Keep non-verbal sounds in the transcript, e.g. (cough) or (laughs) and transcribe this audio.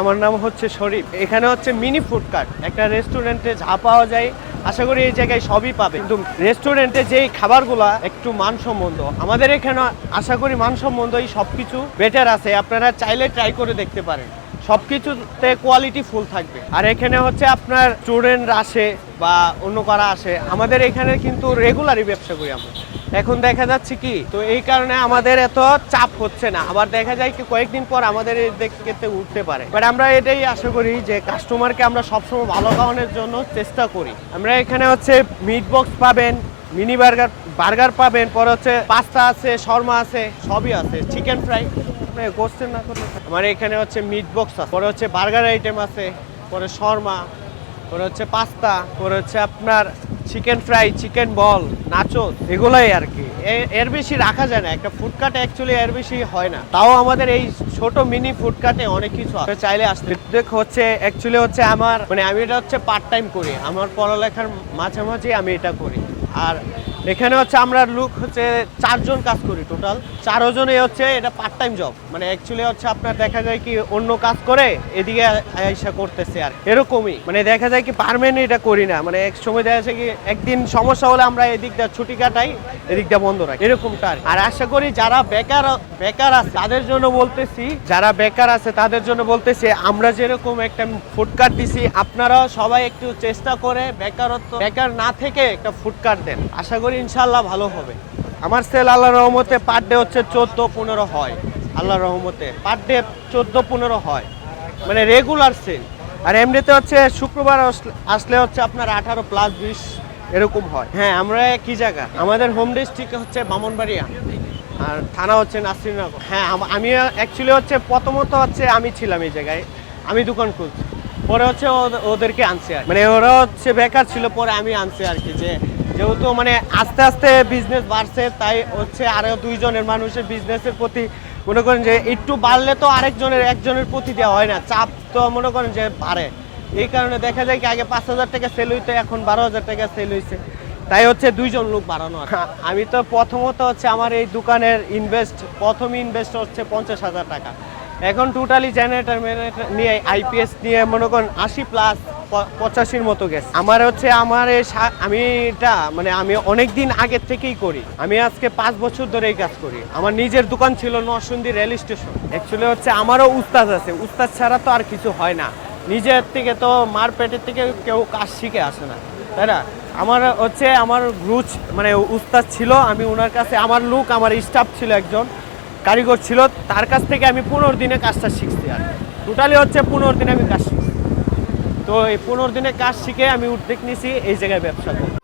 আমার নাম হচ্ছে শরীফ। এখানে হচ্ছে মিনি ফুড কার্ট একটা রেস্টুরেন্টে যা পাওয়া যায়, আশা করি এই জায়গায় সবই পাবে। কিন্তু রেস্টুরেন্টে যেই খাবারগুলা একটু মানসম্মত, আমাদের এখানে আশা করি মানসম্মতই সব কিছু বেটার আছে। আপনারা চাইলে ট্রাই করে দেখতে পারেন। সব কিছুতে কোয়ালিটি ফুল থাকবে। আর এখানে হচ্ছে আপনার স্টুডেন্ট আসে বা অন্য কারা আসে, আমাদের এখানে কিন্তু রেগুলারই ব্যবসা করি আমরা। এখন দেখা যাচ্ছে কি? তো এই কারণে আমাদের এত চাপ হচ্ছে না। আবার দেখা যায় কি কয়েকদিন পর আমাদের দেখতে উঠতে পারে। বাট আমরা এটাই আশা করি যে কাস্টমারকে আমরা সবসময় ভালো খাওয়ানোর জন্য চেষ্টা করি। আমরা এখানে হচ্ছে মিট বক্স পাবেন মিনি বার্গার বার্গার পাবেন, পরে হচ্ছে পাস্তা আছে, শর্মা আছে, সবই আছে। চিকেন ফ্রাই কোশ্চেন না করলে আমার এখানে হচ্ছে মিট বক্স আছে, পরে হচ্ছে বার্গার আইটেম আছে, পরে শর্মা পরে হচ্ছে পাস্তা, পরে হচ্ছে আপনার chicken fry chicken ball nacho এগুলাই আর কি। এর বেশি রাখা যায় না। একটা ফুডকার্ট অ্যাকচুয়ালি এর বেশি হয় না। তাও আমাদের এই ছোট মিনি ফুডকার্টে অনেক কিছু আছে। চাইলে আসতে দেখ হচ্ছে অ্যাকচুয়ালি হচ্ছে আমার মানে আমি এটা হচ্ছে পার্ট টাইম করি। আমার পড়ালেখার মাঝামাঝি আমি এটা করি। আর এখানে হচ্ছে আমরা লুক হচ্ছে চারজন কাজ করি টোটাল চারজনে হচ্ছে এটা পার্ট টাইম জব মানে অ্যাকচুয়ালি হচ্ছে আপনার দেখা যায় কি অন্য কাজ করে এদিকে আইসা করতেছে আর এরকমই। মানে দেখা যায় কি পারমানেন্ট এটা করি না। মানে এক সময় দেখা যাচ্ছে কি একদিন সমস্যা হলে আমরা এদিকটা ছুটি কাটাই, এদিকটা বন্ধ রাখি। এরকমটা আর আশা করি যারা বেকার বেকার আছে, তাদের জন্য বলতেছি, যারা বেকার আছে, তাদের জন্য বলতেছি, আমরা যেরকম একটা ফুডকার্ট দিছি আপনারা সবাই একটু চেষ্টা করে বেকারত্ব, বেকার না থেকে একটা ফুডকার্ট দেন। আশা করি ইনশাল্লাহ ভালো হবে। আমার সেল আল্লাহ রহমতে পার ডে হচ্ছে চোদ্দ পনেরো হয়। আল্লাহ রহমতে পার ডে চোদ্দ পনেরো হয়। মানে রেগুলার সেল আর এমনিতে হচ্ছে শুক্রবার আসলে- হচ্ছে আপনার আঠারো প্লাস বিশ এরকম হয়। হ্যাঁ আমরা কি জায়গা। আমাদের হোম ডিস্ট্রিক্ট হচ্ছে বামনবাড়িয়া। আর থানা হচ্ছে নাসিরনগর। হ্যাঁ আমি অ্যাকচুয়ালি হচ্ছে প্রথমত হচ্ছে আমি ছিলাম এই জায়গায়। আমি দোকান খুলছি। পরে হচ্ছে ওদ- ওদেরকে আনছে আর মানে ওরা হচ্ছে বেকার ছিল পরে আমি আনছি আর কি যে যেহেতু মানে আস্তে আস্তে বিজনেস বাড়ছে তাই হচ্ছে আরও দুইজনের মানুষের বিজনেসের প্রতি মনে করেন যে একটু বাড়লে তো আরেকজনের একজনের প্রতি দেওয়া হয় না চাপ তো মনে করেন যে বাড়ে। এই কারণে দেখা যায় কি আগে পাঁচ হাজার টাকা সেল হইতে এখন বারো হাজার টাকা সেল হয়েছে তাই হচ্ছে দুইজন লোক বাড়ানো (laughs) আমি তো প্রথমত হচ্ছে আমার এই দোকানের ইনভেস্ট প্রথম ইনভেস্ট হচ্ছে পঞ্চাশ হাজার টাকা। এখন টোটালি জেনারেটর নিয়ে আইপিএস নিয়ে মনে করেন আশি প্লাস পঁচাশির মতো গেছে। আমার হচ্ছে আমার আমি এটা মানে আমি অনেক দিন আগের থেকেই করি। আমি আজকে পাঁচ বছর ধরে এই কাজ করি। আমার নিজের দোকান ছিল নরসিংদী রেল স্টেশন। অ্যাকচুয়ালি হচ্ছে আমারও উস্তাদ আছে। উস্তাদ ছাড়া তো আর কিছু হয় না। নিজের থেকে তো মার পেটের থেকে কেউ কাজ শিখে আসে না। তাই না? আমার হচ্ছে, আমার রুচ মানে উস্তাদ ছিল। আমি ওনার কাছে, আমার লুক, আমার স্টাফ ছিল একজন। কারিগর ছিল, তার কাছ থেকে আমি পনেরো দিনে কাজটা শিখছি আর টোটালি হচ্ছে পনেরো দিনে আমি কাজ শিখছি। তো এই পনেরো দিনে কাজ শিখে আমি উদ্যোগ নিয়েছি, এই জায়গায় ব্যবসা করব।